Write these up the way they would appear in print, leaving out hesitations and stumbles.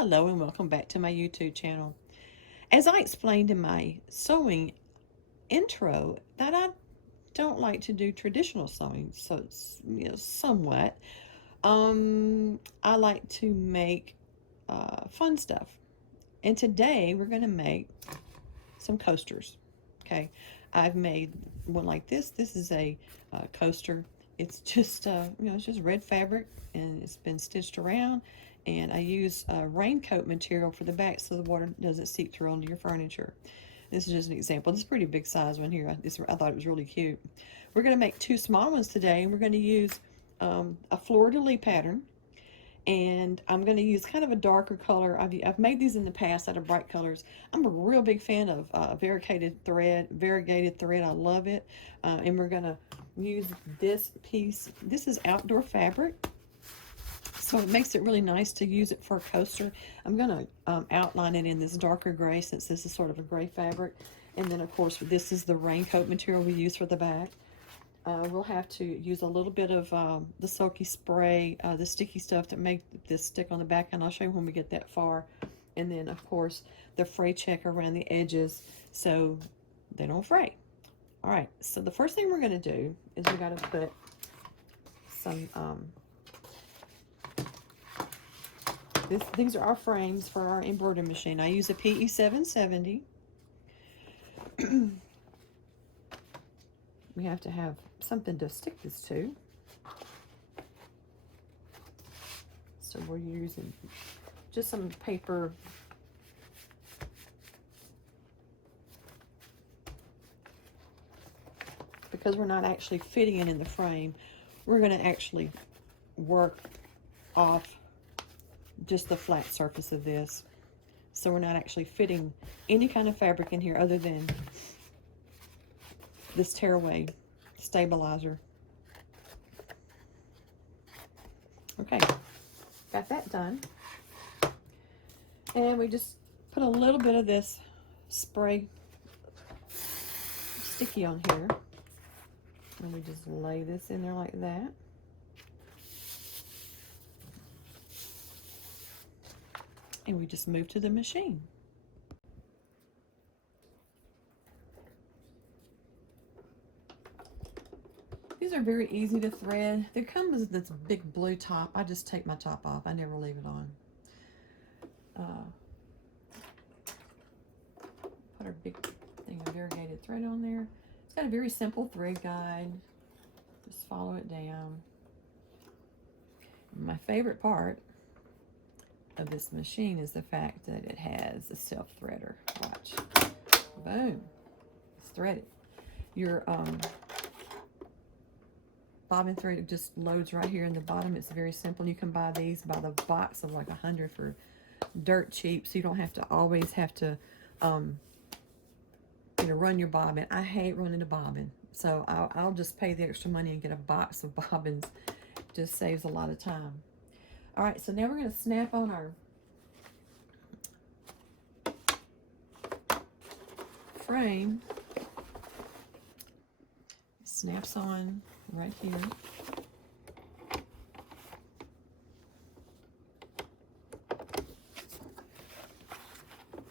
Hello and welcome back to my YouTube channel. As I explained in my sewing intro, that I don't like to do traditional sewing, so it's somewhat. I like to make fun stuff, and today we're going to make some coasters. Okay, I've made one like this. This is a coaster. It's just it's just red fabric and it's been stitched around. And I use raincoat material for the back so the water doesn't seep through onto your furniture. This is just an example. This is a pretty big size one here. I thought it was really cute. We're going to make two small ones today, and we're going to use a fleur-de-lis pattern, and I'm going to use kind of a darker color. I've made these in the past out of bright colors. I'm a real big fan of variegated thread. I love it. And we're going to use this piece. This is outdoor fabric, so it makes it really nice to use it for a coaster. I'm going to outline it in this darker gray, since this is sort of a gray fabric. And then, of course, this is the raincoat material we use for the back. We'll have to use a little bit of the silky spray, the sticky stuff to make this stick on the back, and I'll show you when we get that far. And then, of course, the fray check around the edges so they don't fray. All right, so the first thing we're going to do is we got to put some, these are our frames for our embroidery machine. I use a PE 770. We have to have something to stick this to. So we're using just some paper. Because we're not actually fitting it in the frame, we're going to actually work off just the flat surface of this. So we're not actually fitting any kind of fabric in here other than this tearaway stabilizer. Okay, got that done. And we just put a little bit of this spray sticky on here. And we just lay this in there like that. And we just move to the machine. These are very easy to thread. They come with this big blue top. I just take my top off. I never leave it on. Put our big thing of variegated thread on there. It's got a very simple thread guide. Just follow it down. My favorite part of this machine is the fact that it has a self threader. Watch. Boom. It's threaded. Your bobbin thread just loads right here in the bottom. It's very simple. You can buy these by the box of like 100 for dirt cheap, so you don't have to always have to run your bobbin. I hate running a bobbin, so I'll just pay the extra money and get a box of bobbins. Just saves a lot of time. All right, so now we're going to snap on our frame. Snaps on right here.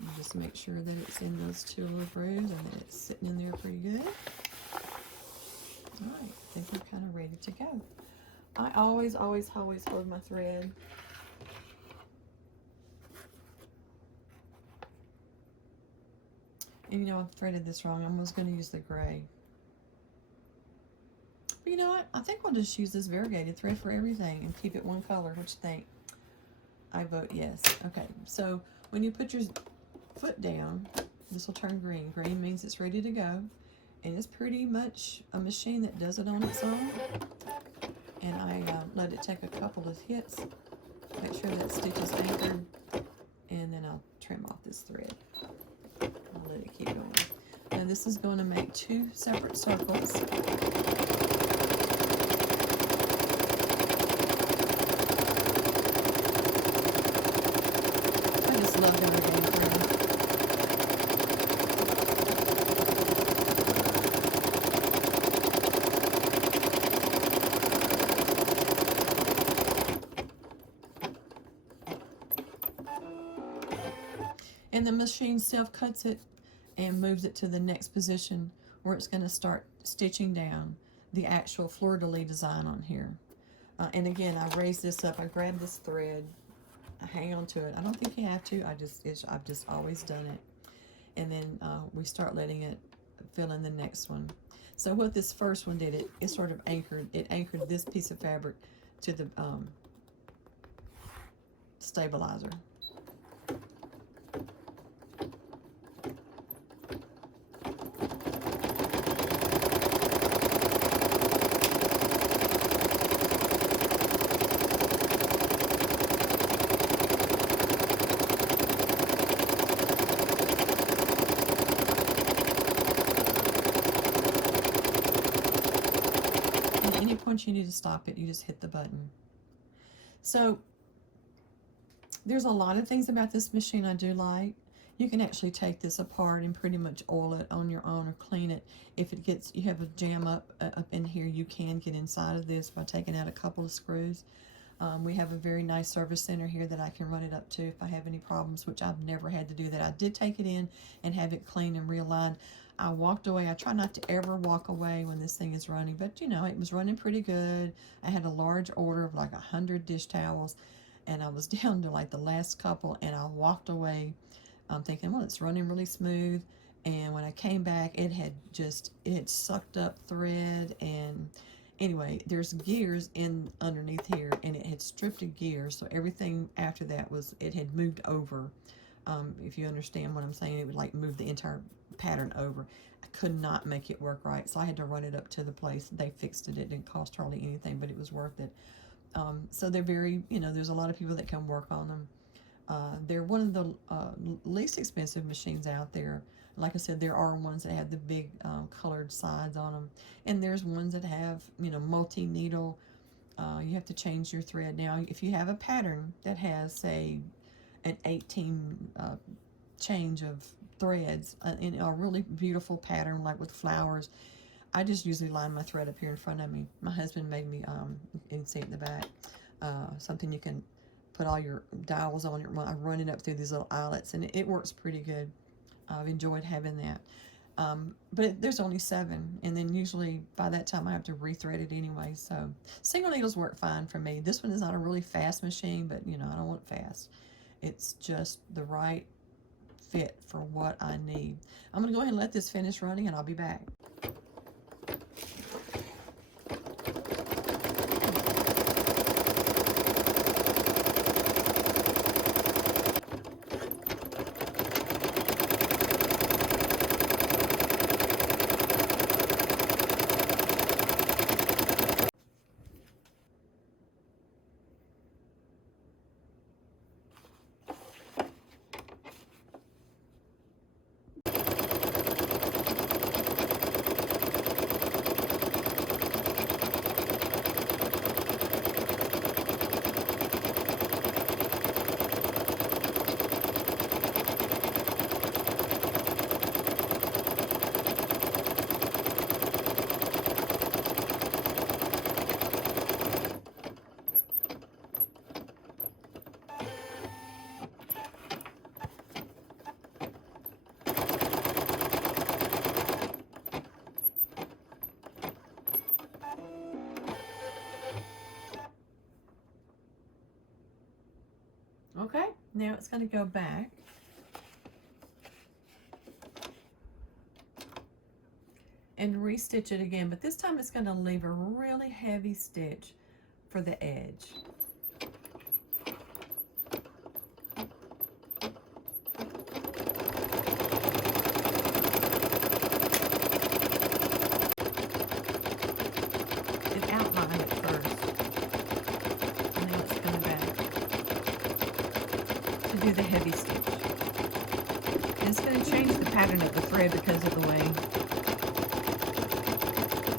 And just make sure that it's in those two little grooves and that it's sitting in there pretty good. All right, I think we're kind of ready to go. I always hold my thread. And I've threaded this wrong. I was going to use the gray. But you know what? I think I'll just use this variegated thread for everything and keep it one color. What you think? I vote yes. Okay, so when you put your foot down, this will turn green. Green means it's ready to go. And it's pretty much a machine that does it on its own. And I let it take a couple of hits. Make sure that stitch is anchored. And then I'll trim off this thread. I'll let it keep going. Now this is going to make two separate circles. I just love variegated thread. And the machine self-cuts it and moves it to the next position where it's going to start stitching down the actual fleur-de-lis design on here. And again, I raise this up, I grab this thread, I hang on to it. I don't think you have to, I've just always done it. And then we start letting it fill in the next one. So what this first one did, it sort of anchored this piece of fabric to the stabilizer. At any point you need to stop it, you just hit the button. So there's a lot of things about this machine I do like. You can actually take this apart and pretty much oil it on your own or clean it. If it gets, you have a jam up in here, you can get inside of this by taking out a couple of screws. We have a very nice service center here that I can run it up to if I have any problems, which I've never had to do that. I did take it in and have it cleaned and realigned. I walked away. I try not to ever walk away when this thing is running, but you know, it was running pretty good. I had a large order of like 100 dish towels, and I was down to like the last couple, and I walked away thinking, well, it's running really smooth. And when I came back, it had sucked up thread. And anyway, there's gears in underneath here, and it had stripped a gear, so everything after that it had moved over. If you understand what I'm saying, it would like move the entire pattern over. I could not make it work right, so I had to run it up to the place. They fixed it. It didn't cost hardly anything, but it was worth it. So they're very, there's a lot of people that can work on them. They're one of the least expensive machines out there. Like I said, there are ones that have the big colored sides on them, and there's ones that have, multi-needle. You have to change your thread. Now, if you have a pattern that has, say, an 18 change of threads in a really beautiful pattern, like with flowers, I just usually line my thread up here in front of me. My husband made me, you can see it in the back, something you can put all your dowels on it. I run it up through these little eyelets, and it works pretty good. I've enjoyed having that. But there's only 7, and then usually by that time I have to rethread it anyway. So single needles work fine for me. This one is not a really fast machine, but I don't want fast. It's just the right fit for what I need. I'm going to go ahead and let this finish running, and I'll be back. Okay, now it's going to go back. And restitch it again, but this time it's going to leave a really heavy stitch for the edge. It outlined it first, and now it's coming back to do the heavy stitch. And it's going to change the pattern of the thread because of the way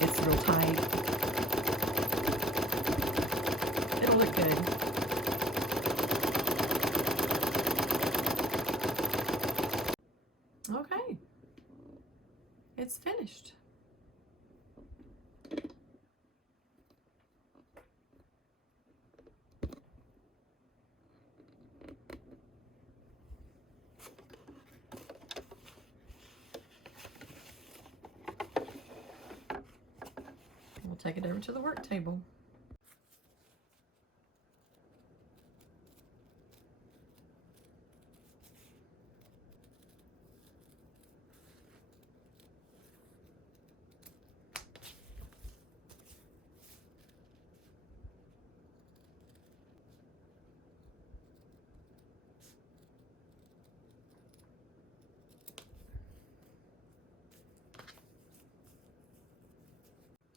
it's real tight. It'll look good. Okay, it's finished. take it over to the work table.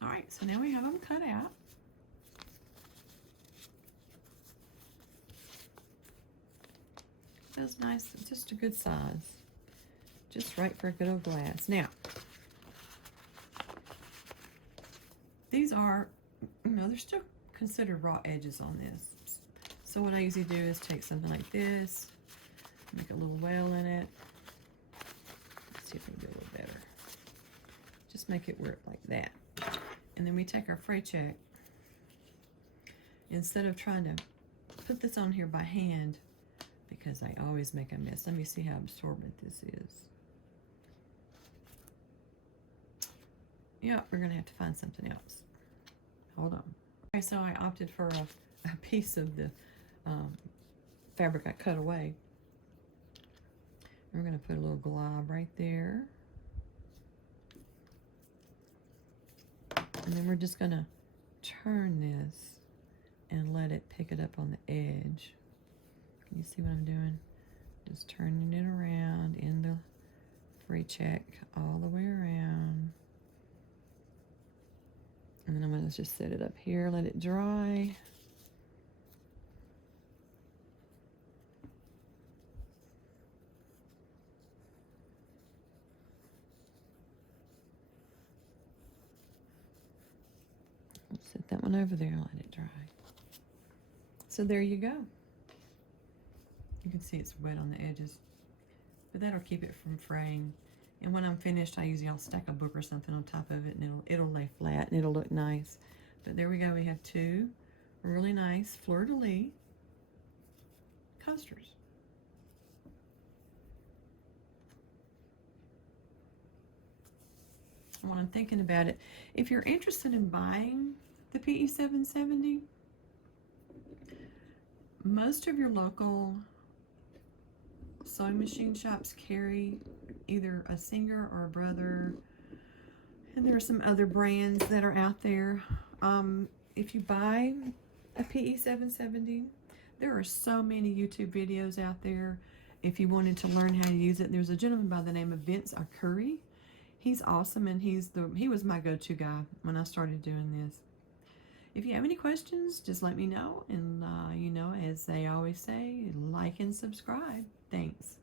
All right, so now we have them cut out. That's nice, just a good size. Just right for a good old glass. Now, these are, they're still considered raw edges on this. So what I usually do is take something like this, make a little well in it. Let's see if we can do a little better. Just make it work like that. And then we take our fray check. Instead of trying to put this on here by hand, because I always make a mess. Let me see how absorbent this is. Yeah, we're gonna have to find something else. Hold on. Okay, so I opted for a piece of the fabric I cut away. We're gonna put a little glob right there. And then we're just gonna turn this and let it pick it up on the edge. Can you see what I'm doing? Just turning it around in the fray check all the way around. And then I'm gonna just set it up here, let it dry. Set that one over there and let it dry. So there you go. You can see it's wet on the edges, but that'll keep it from fraying. And when I'm finished, I usually I'll stack a book or something on top of it, and it'll lay flat and it'll look nice. But there we go. We have two really nice fleur-de-lis coasters. When I'm thinking about it, if you're interested in buying the PE 770, most of your local sewing machine shops carry either a Singer or a Brother, and there are some other brands that are out there. If you buy a PE 770, there are so many YouTube videos out there. If you wanted to learn how to use it, there's a gentleman by the name of Vince Curry. He's awesome, and he was my go-to guy when I started doing this. If you have any questions, just let me know. And you know, as they always say, like and subscribe. Thanks.